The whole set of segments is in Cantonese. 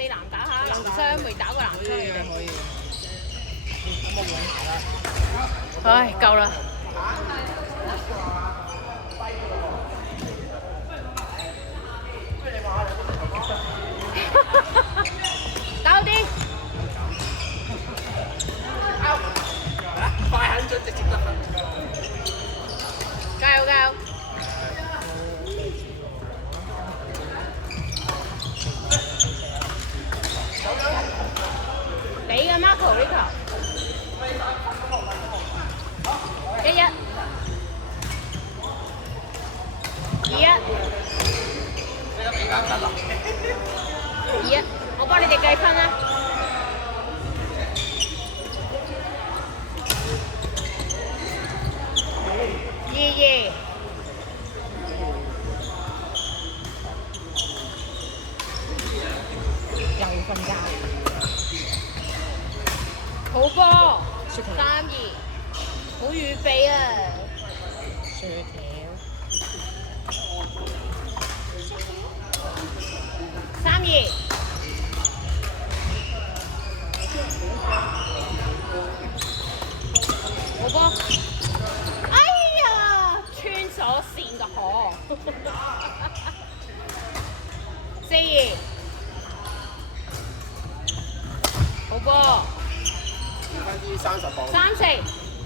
4男打下男雙，未打過男雙你哋。可以。唉，夠啦。搞啲。快很準，直接得分。加油加油！你嘅 Marco 呢球1-1 2-1 2-1，我幫你哋計分啦。2-2。又瞓覺。好波，3-2，好預備啊！薯條。3-2。好波。哎呀，穿咗線個河。4-2。好波。分之30磅。3-4。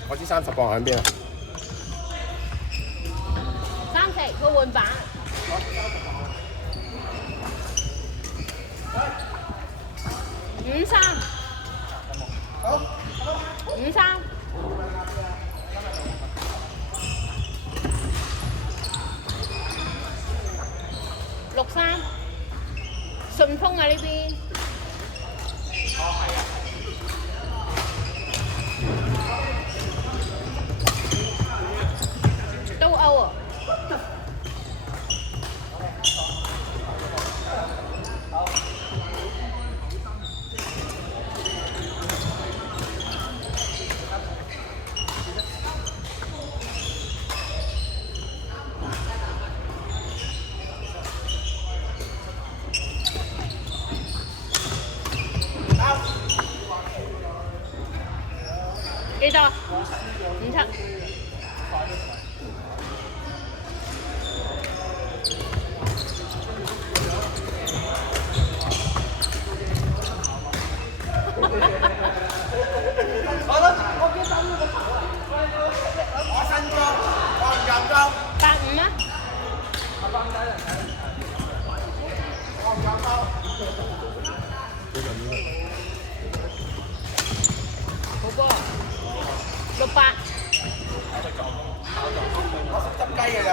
我知30磅喺邊啊？3-4，佢換板。5-3。好。5-3。6-3。順風啊呢邊。都歐啊！幾多？5-7。8-5啊！好波，6-8。我識執雞㗎咋。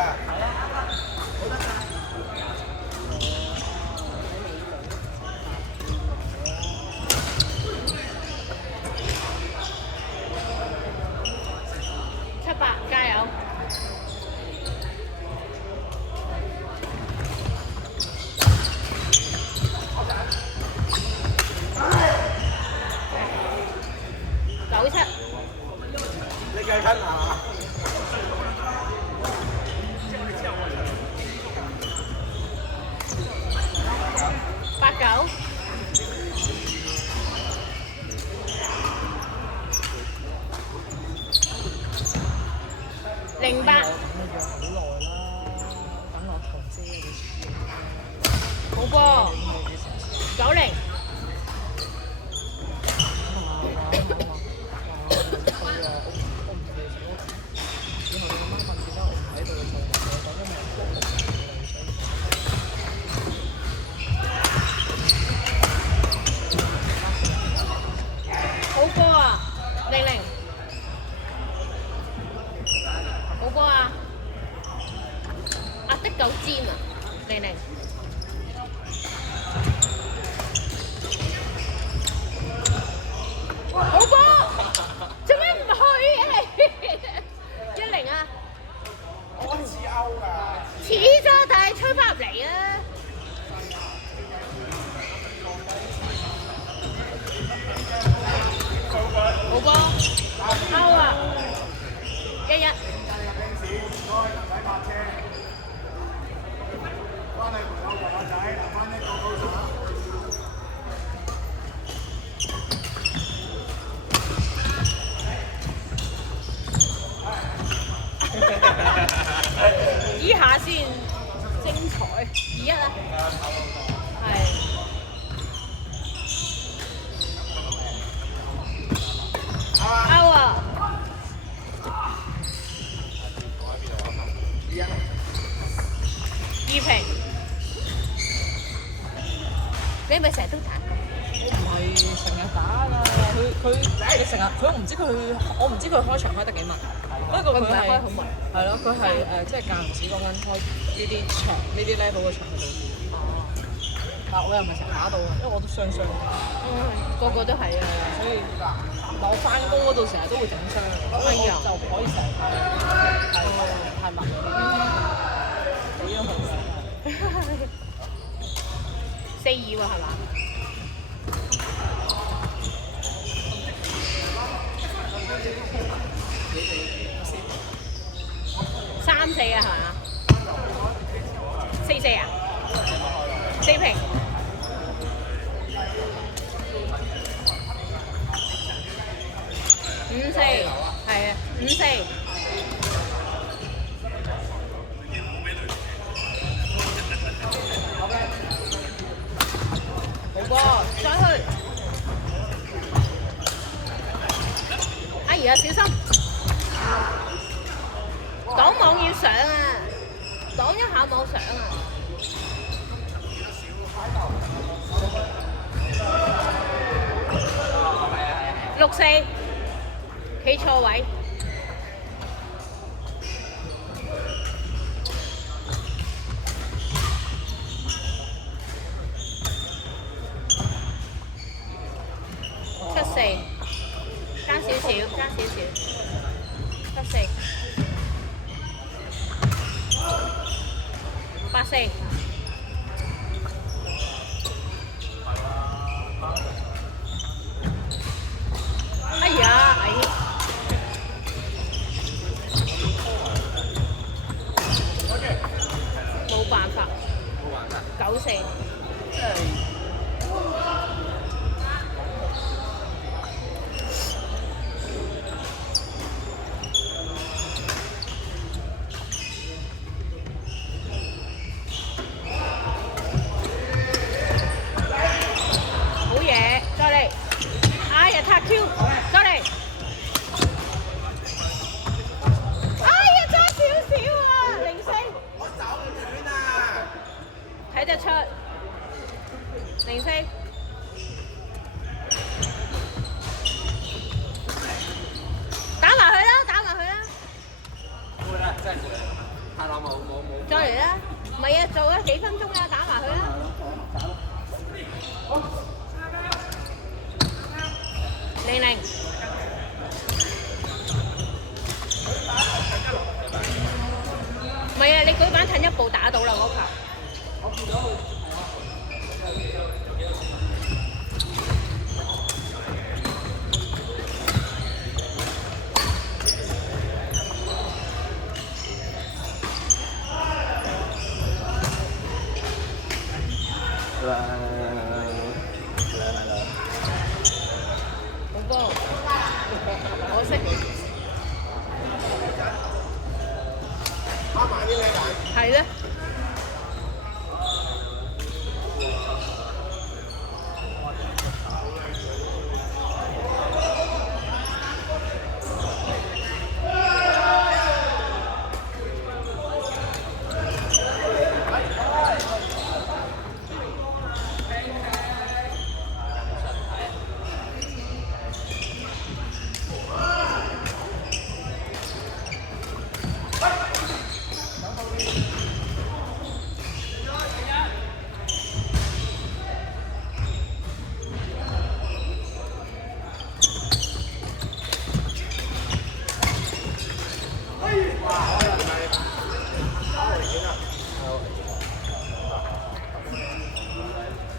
7-8，加油！9-7。你計分啊？8-9。0-8。好波，9-0。好波啊，0-0。好波啊！壓得夠尖啊，0-0。歐啊！二平，你係咪成日都彈？我唔係成日打㗎，佢成日我唔知佢開場開得幾密，不過佢係開好密。係咯，佢係即係間唔時講緊開呢啲場呢啲 level 嘅場度。但我又唔係成日打到，因為我都雙傷。個個都係啊，所以我翻工嗰度成日都會整傷，所以就唔可以成日太密嗰啲，幾好嘅。4-2喎係嘛？3-4啊係嘛？4-4啊？4平。5-4係啊，5-4。好波，再去。阿怡啊，小心！擋網要上啊！擋一下網上啊！6-4，企錯位。7-4，爭少少，7-4。8-4。哎呀，冇辦法。9-4。Q， 再嚟！哎呀，差少少啊，0-4。我走唔遠啊！睇得出，0-4。打埋佢啦，打埋佢啦！會啦，真係會。太耐冇。再嚟啦！唔係啊，做咗幾分鐘啦，打埋佢啦！0-0。唔係啊，你舉板褪一步打到啦嗰球。我見到佢。好波，可惜。係咧。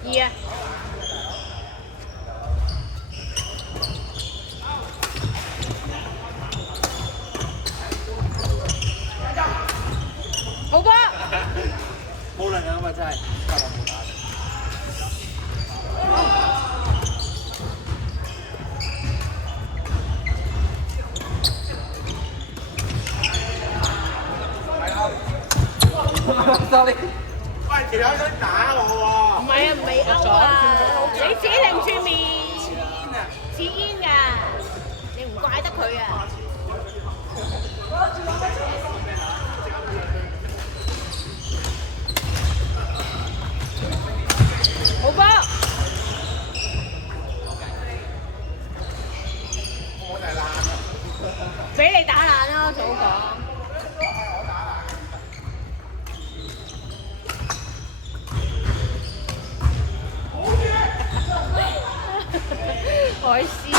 2啊！好波！冇能啊嘛，真係。Sorry，喂，條友想打喎。歐啊！你自己擰住面，自煙㗎，你唔怪得佢啊！冇波，俾你打爛咯，早講。海鮮